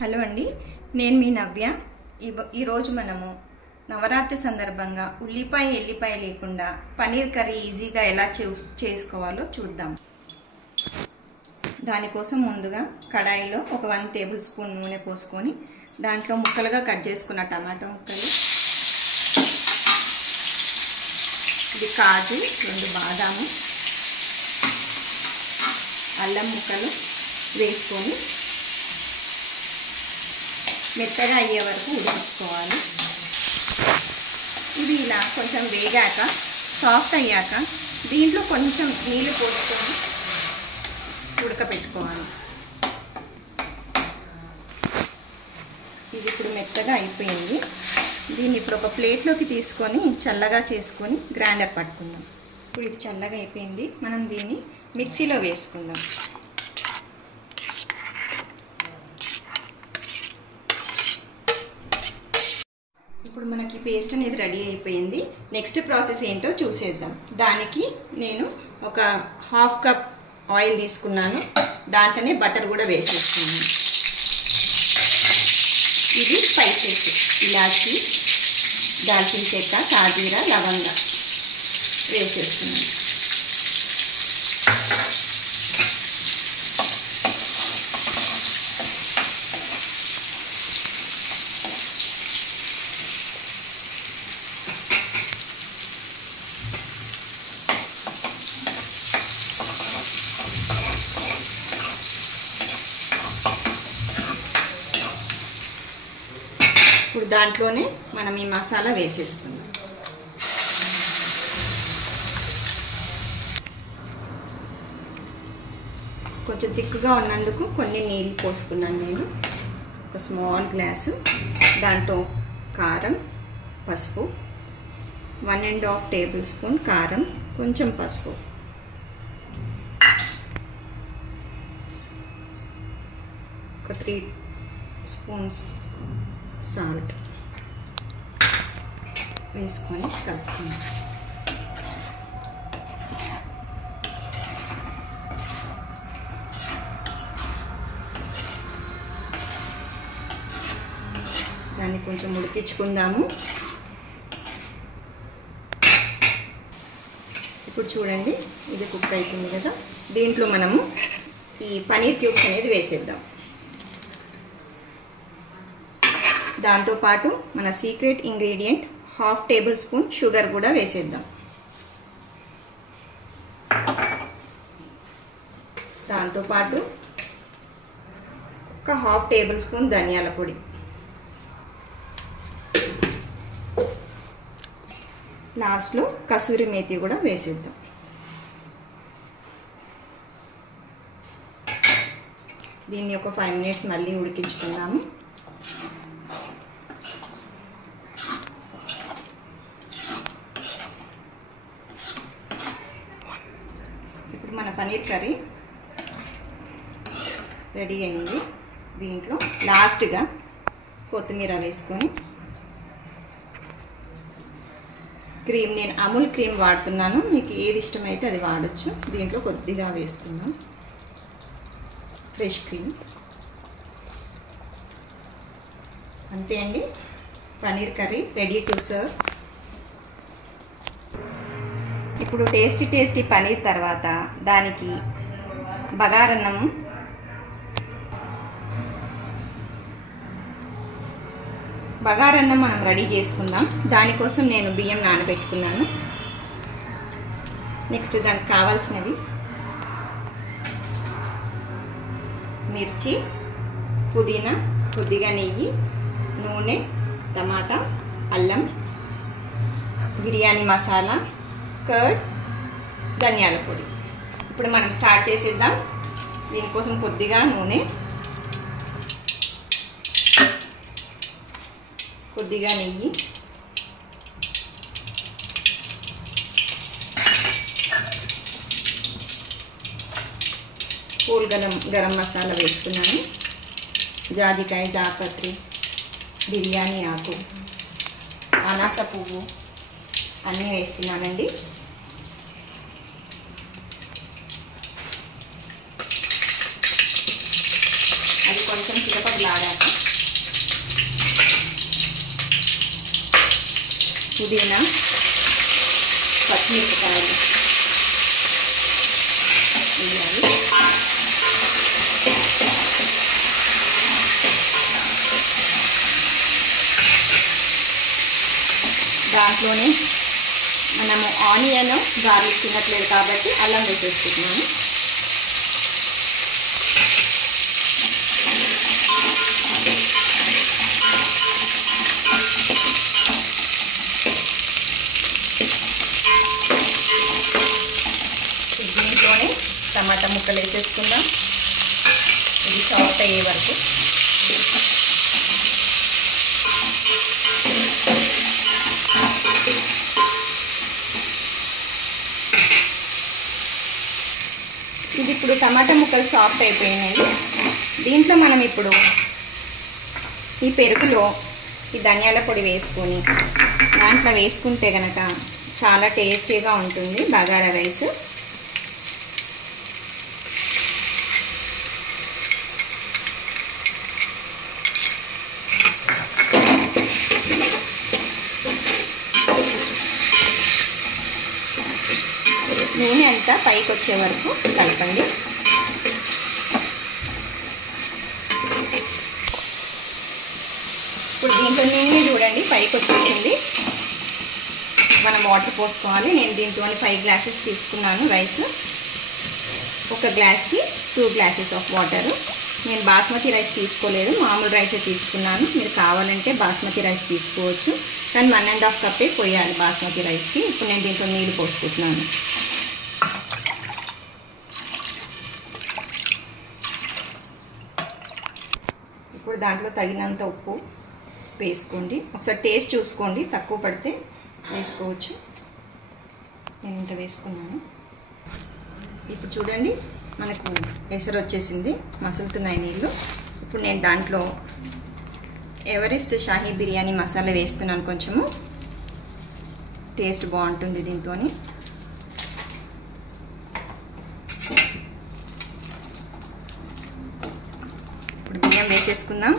Hello అండి, నేను మీ నవ్య. ఈరోజు మనము నవరాత్రి సందర్భంగా ఎల్లిపాయ లేకుండా పన్నీర్ కర్రీ ఈజీగా ఎలా చేసుకోవాలో చూద్దాం. దానికోసం ముందుగా కడాయిలో ఒక 1 టేబుల్ స్పూన్ నూనె పోసుకొని దాంట్లో ముక్కలుగా కట్ చేసుకున్న టమాటా ముక్కలు, ఇది కాజు, 2 బాదాము, అల్లం ముక్కలు వేసుకొని మెత్తగా అయ్యే వరకు ఉడికించుకోవాలి. ఇది ఇలా కొంచెం వేగాక సాఫ్ట్ అయ్యాక దీంట్లో కొంచెం నీళ్ళు పోసుకొని ఉడకపెట్టుకోవాలి. ఇది ఇప్పుడు మెత్తగా అయిపోయింది. దీన్ని ఇప్పుడు ఒక ప్లేట్లోకి తీసుకొని చల్లగా చేసుకొని గ్రైండర్ పట్టుకుందాం. ఇప్పుడు ఇది చల్లగా అయిపోయింది. మనం దీన్ని మిక్సీలో వేసుకుందాం. ఇప్పుడు మనకి పేస్ట్ అనేది రెడీ అయిపోయింది. నెక్స్ట్ ప్రాసెస్ ఏంటో చూసేద్దాం. దానికి నేను ఒక 1/2 కప్ ఆయిల్ తీసుకున్నాను. దాంట్లోనే బటర్ కూడా వేసేస్తున్నాను. ఇది స్పైసెస్, ఇలాచి, దాల్చిన చెక్క, సాజీరా, లవంగ వేసేస్తున్నాను. ఇప్పుడు దాంట్లోనే మనం ఈ మసాలా వేసేస్తున్నాం. కొంచెం తిక్కుగా ఉన్నందుకు కొన్ని నీళ్ళు పోసుకున్నాను నేను. ఒక స్మాల్ గ్లాసు. దాంట్లో కారం, పసుపు, 1.5 టేబుల్ స్పూన్ కారం, కొంచెం పసుపు, ఒక 3 స్పూన్స్ సాల్ట్ వేసుకొని కలుపుకుందాం. దాన్ని కొంచెం ఉడికించుకుందాము. ఇప్పుడు చూడండి, ఇది కుక్ అవుతుంది కదా. దీంట్లో మనము ఈ పన్నీర్ క్యూబ్స్ అనేది వేసేద్దాం. దాంతోపాటు మన secret ingredient 1/2 table spoon sugar కూడా వేసేద్దాం. దాంతోపాటు ఒక 1/2 టేబుల్ స్పూన్ ధనియాల పొడి, లాస్ట్లో కసూరి మేతి కూడా వేసేద్దాం. దీన్ని ఒక 5 మినిట్స్ మళ్ళీ ఉడికించుకుందాము. ఇప్పుడు మన పన్నీర్ కర్రీ రెడీ అయింది. దీంట్లో లాస్ట్గా కొత్తిమీర వేసుకొని క్రీమ్, నేను అమూల్ క్రీమ్ వాడుతున్నాను, మీకు ఏది ఇష్టమైతే అది వాడచ్చు. దీంట్లో కొద్దిగా వేసుకుందాం ఫ్రెష్ క్రీమ్. అంతే అండి, paneer curry ready to serve. ఇప్పుడు టేస్టీ పన్నీర్ తర్వాత దానికి బగారన్నం, మనం రెడీ చేసుకుందాం. దానికోసం నేను బియ్యం నానబెట్టుకున్నాను. నెక్స్ట్ దానికి కావాల్సినవి మిర్చి, పుదీనా, కొద్దిగా నెయ్యి, నూనె, టమాటా, అల్లం, బిర్యానీ మసాలా, కర్డ్, ధనియాల పొడి. ఇప్పుడు మనం స్టార్ట్ చేసేద్దాం. దీనికోసం కొద్దిగా నూనె, కొద్దిగా నెయ్యి, హోల్ గరం మసాలా వేస్తున్నాను, జాజికాయ, జాపత్రి, బిర్యానీ ఆకు, అనాస పువ్వు అన్నీ వేస్తున్నానండి. అది కొంచెం చిలకలాడాక పుదీనా, పచ్చిమిరపకాయలు వేయాలి. దాంట్లోనే మనము ఆనియన్ గార్లిక్ తినట్లేదు కాబట్టి అల్లం వేసేసుకుంటున్నాను. దీంట్లోనే టమాటా ముక్కలు వేసేసుకుందాం. ఇది సాఫ్ట్ అయ్యే వరకు. ఇది ఇప్పుడు టమాటా ముక్కలు సాఫ్ట్ అయిపోయినాయి. దీంట్లో మనం ఇప్పుడు ఈ పెరుగులో ఈ ధనియాల పొడి వేసుకొని దాంట్లో వేసుకుంటే కనుక చాలా టేస్టీగా ఉంటుంది బగారా రైస్. నూనె అంతా పైకి వచ్చే వరకు కలపండి. ఇప్పుడు దీంట్లో నూనె చూడండి పైకి వచ్చేసింది. మనం వాటర్ పోసుకోవాలి. నేను దీంట్లో 5 గ్లాసెస్ తీసుకున్నాను రైస్. ఒక గ్లాస్కి 2 గ్లాసెస్ ఆఫ్ వాటర్. నేను బాస్మతి రైస్ తీసుకోలేదు, మామూలు రైసే తీసుకున్నాను. మీరు కావాలంటే బాస్మతి రైస్ తీసుకోవచ్చు, కానీ 1.5 కప్పే పోయాలి బాస్మతి రైస్కి. ఇప్పుడు నేను దీంట్లో నీళ్ళు పోసుకుంటున్నాను. ఇప్పుడు దాంట్లో తగినంత ఉప్పు వేసుకోండి. ఒకసారి టేస్ట్ చూసుకోండి, తక్కువ పడితే వేసుకోవచ్చు. నేను ఇంత వేసుకున్నాను. ఇప్పుడు చూడండి మనకు ఎసరు వచ్చేసింది, మసులుతున్నాయి నీళ్ళు. ఇప్పుడు నేను దాంట్లో ఎవరెస్ట్ షాహీ బిర్యానీ మసాలా వేస్తున్నాను. కొంచెము టేస్ట్ బాగుంటుంది దీంతో. ఇప్పుడు బియ్యం వేసేసుకుందాం.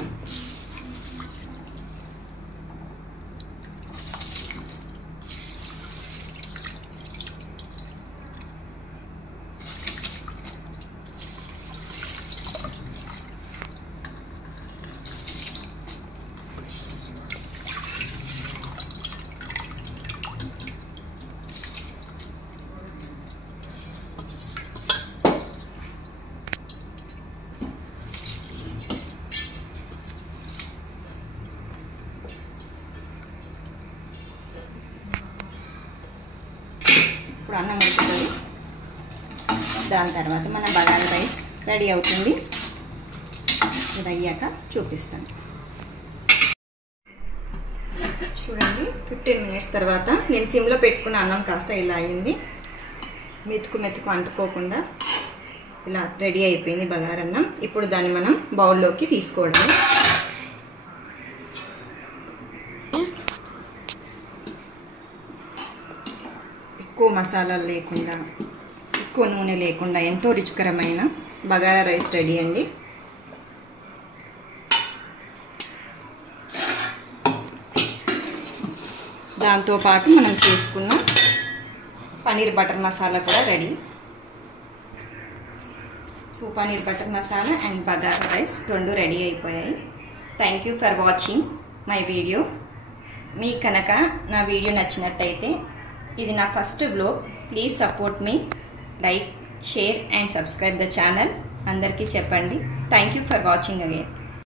ఇప్పుడు అన్నం ఉడుకుతుంది. దాని తర్వాత మన బగారా రైస్ రెడీ అవుతుంది. ఇది అయ్యాక చూపిస్తాను. చూడండి 15 మినిట్స్ తర్వాత నేను సిమ్లో పెట్టుకున్న అన్నం కాస్త ఇలా అయింది. మెతుకు అంటుకోకుండా ఇలా రెడీ అయిపోయింది బగారన్నం. ఇప్పుడు దాన్ని మనం బౌల్లోకి తీసుకోవడమే. ఎక్కువ మసాలాలు లేకుండా, ఎక్కువ నూనె లేకుండా ఎంతో రుచికరమైన బగారా రైస్ రెడీ అండి. దాంతోపాటు మనం చేసుకున్న పన్నీర్ బటర్ మసాలా కూడా ready. So paneer butter masala and bagara rice 2 ready అయిపోయాయి. Thank you for watching my video. మీకు కనుక నా వీడియో నచ్చినట్టయితే, ఇది నా first vlog, please support me, like, share and subscribe the channel. అందరికీ చెప్పండి. Thank you for watching again.